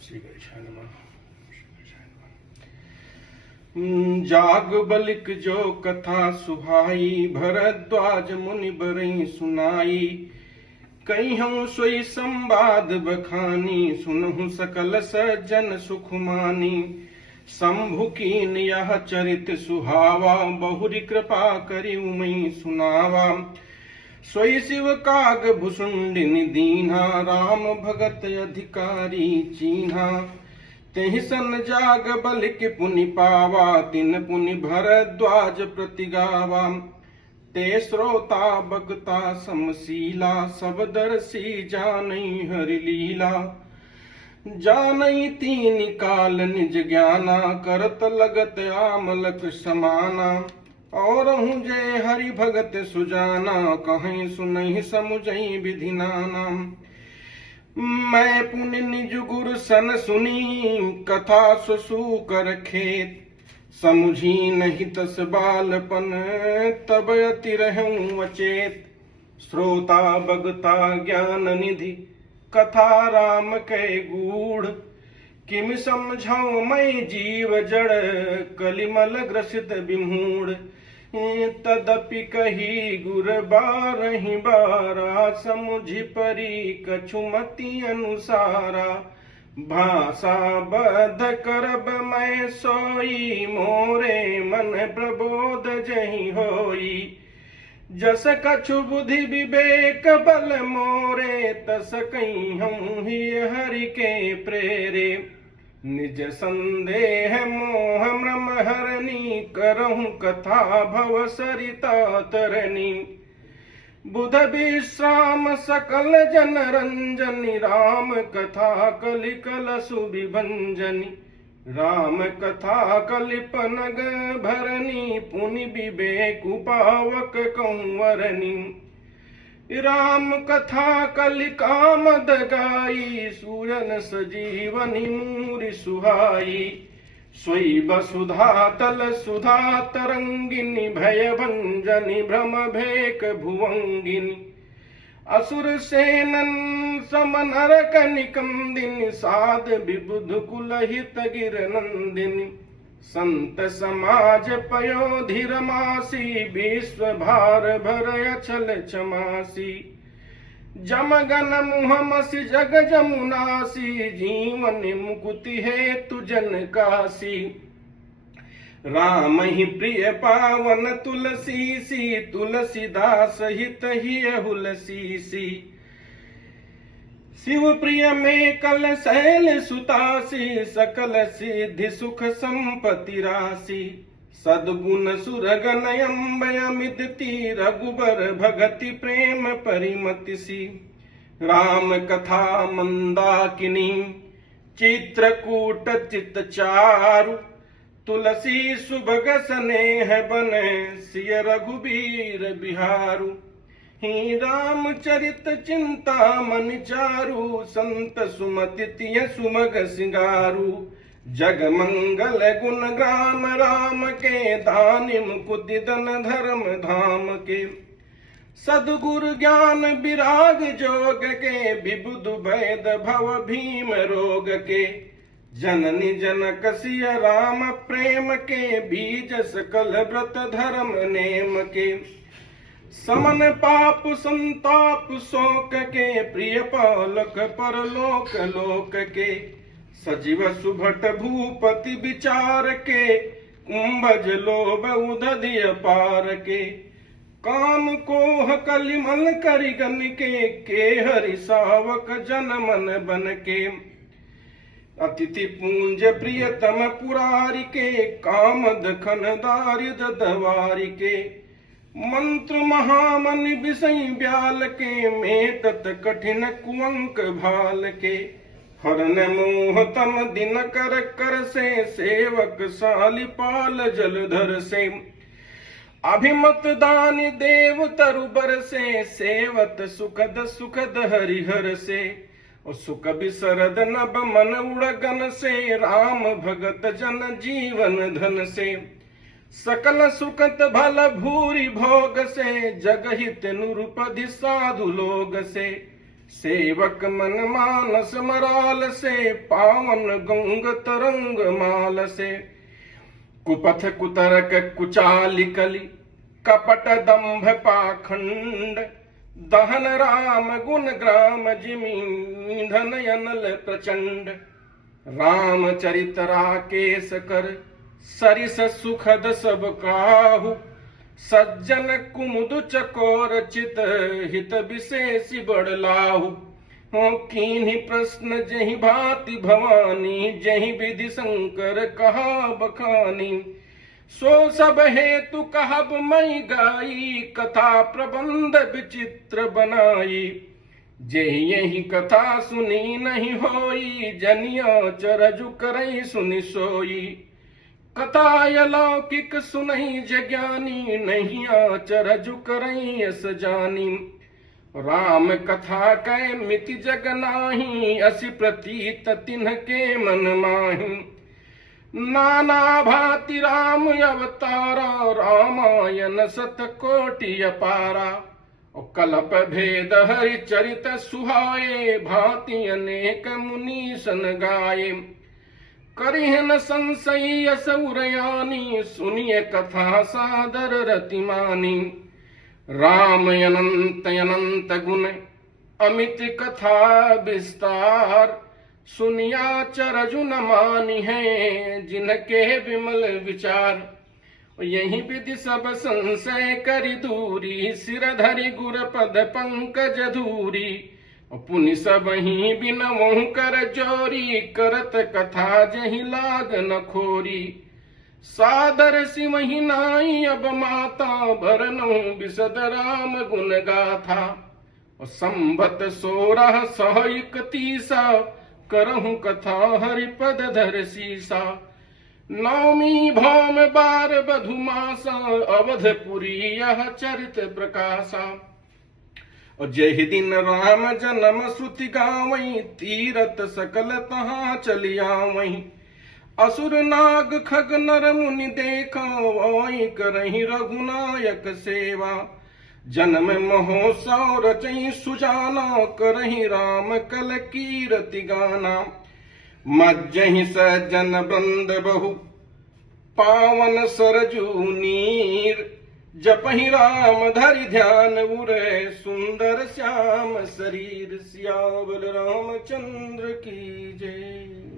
श्री गणेशाय नमः। जाग बलिक जो कथा सुहाई, भरद्वाज मुनि बरई सुनाई। कहिहूँ सोई संवाद बखानी, सुनहु सकल सज्जन सुख मानी। शंभु कीन यह चरित सुहावा, बहुरी कृपा करि उमई सुनावा। सोई शिव काग भुसुंडिनि दीन्हा, राम भगत अधिकारी चीन्हा। तेहि सन जाग बलिक पुनि पावा, तिन पुनि भरद्वाज प्रति गावा। ते श्रोता बगता समशीला, सब दर्शी जानई हरि लीला। जानई तीन काल निज ज्ञाना, करत लगत आमलक समाना। और जय हरि भगत सुजाना, कहीं सुनहि समुझई विधि नाना। मैं पुनि निज गुर सन सुनी, कथा सुसूकर खेत। समुझी नहीं तस बालपन, तब अति रहूं अचेत। श्रोता बगता ज्ञान निधि, कथा राम कै गूढ़। किम समझाऊं मैं जीव जड़, कलिमल ग्रसित विमूढ़। तदपि कही गुर बारहि बारा, समुझि परी कछुमति अनुसारा। भाषा बद्ध करब मैं सोई, मोरे मन प्रबोध जहि होई। जस कछु बुद्धि विवेक बल मोरे, तस कहिहूँ ही हरि के प्रेरे। निज संदेह मोह मृम हरनी, करहूँ कथा भव सरिता तरनी। बुध विश्राम सकल जन रंजनी, राम कथा कलिकल सुविभंजनी। राम कथा कलिप नग भरनी, पुनि विवेक पावक कंवरनी। राम कथा कलि कामद गाई, सूरन सजीवनी मूरि सुहाई। सोई वसुधा तल सुधा तरंगिनी, भय भंजनी भ्रम भेक भुवंगिनी। असुर सेनन समन नरक निकंदिनी, साध विबुध कुलहित गिर नंदिनी। संत समाज पयोधि रमासी, विश्व भार भर अचल क्षमासी। जमगन मुहमसि जग जमुनासी, जीवन मुकुति हेतु जन कासी। राम ही प्रिय पावन तुलसीसी, तुलसीदास हित ही हुलसीसी। शिव प्रिय में कल शैल सुतासी, सकल सिद्धि सुख संपत्ति राशि। सद्गुण सुरगन अम्ब अमित ती, रघुबर भगति प्रेम परिमति सी। राम कथा मंदाकिनी, चित्रकूट चित चारु। तुलसी सुभग स्नेह बन, सिय रघुबीर बिहारु। ही रामचरित चिंता मन चारु, संत सुमति तिय सुमग सिंगारु। जग मंगल गुण ग्राम राम के, दानि मुकुति दन धर्म धाम के। सद्गुरु ज्ञान विराग जोग के, विबुध वैद भव भीम रोग के। जननी जनक सिय राम प्रेम के, बीज सकल व्रत धर्म नेम के। समन पाप संताप शोक के, प्रिय पालक परलोक लोक के। सजीव सुभट भूपति विचार के, कुंभज लोभ उदधिय पार के। काम कोह कलिमल करिगन के हरि सावक जन मन बन के। अतिथि पूंज प्रियतम पुरारी के, कामद खन दारिद दवारी के। मंत्र महामनि विषय ब्याल के, में तत कठिन कुअंक भाल के। हरन मोह तम दिन कर कर से, सेवक सालिपाल जलधर से। अभिमत दानि देव तरुबर से, सेवत सुखद सुखद हरिहर से। और सुख बिसरद नभ मन उड़गन से, राम भगत जन जीवन धन से। सकल सुखत भल भूरि भोग से, जगहित नुरुपधि साधु लोग से। सेवक मन मानस मराल से, पावन गंग तरंग माल से। कुपथ कुतरक कुचाल कली, कपट दंभ पाखंड। दहन राम गुण ग्राम जिमी, धन अनल प्रचंड। रामचरित राकेश कर, सरिस सुखद सब काहू। सज्जन कुमुद चकोर चित, हित विशेष बड़ लाहू। कीन्ही प्रश्न जहि भांति भवानी, जहि विधि शंकर कहा बखानी। सो सब हेतु कहब मई गाई, कथा प्रबंध विचित्र बनाई। जेहि यही कथा सुनी नहीं होई, जनिया चरजु करई सुनि सोई। कथा अलौकिक सुनहि जज्ञानी, नहीं आचरजु करई अस जानी। राम कथा कै मिति जग नाही, असि प्रतीत तिन्ह के मन माही। नाना भांति राम अवतारा, रामायण सत कोटि अपारा। कलप भेद हरि चरित सुहाए, भांति अनेक मुनि सन गाये। करिहन संशय यस उरयानी, सुनिय कथा सादर रतिमानी। राम अनंत अनंत गुण, अमित कथा विस्तार। सुनिया चरजु न मानी है, जिनके विमल विचार। यही विधि सब संशय करि दूरी, सिर धरि गुर पद पंकज धूरी। पुनि सबहि बिनवहु कर जोरी, करत कथा जहि लाग न खोरी। सादर सिमहि नाई अब माता, भरनहु बिसद राम गुण गाथा। संबत 1631, करहु कथा हरिपद धर सीसा। नवमी भौम बार बधुमासा, अवधपुरी यह चरित प्रकाशा। और जहि दिन राम जन्म श्रुति गावई, तीरथ सकल तहाँ चली आवई। असुर नाग खग नर मुनि देखा, वही करहि रघुनायक सेवा। जन्म महोत्सव रचई सुजाना, करहि राम कल कीरति गाना। मज्जहि सज्जन वृंद बहु, पावन सरजू नीर। जपहि राम धरि ध्यान उरै, सुंदर श्याम शरीर। सियावर रामचंद्र की जय।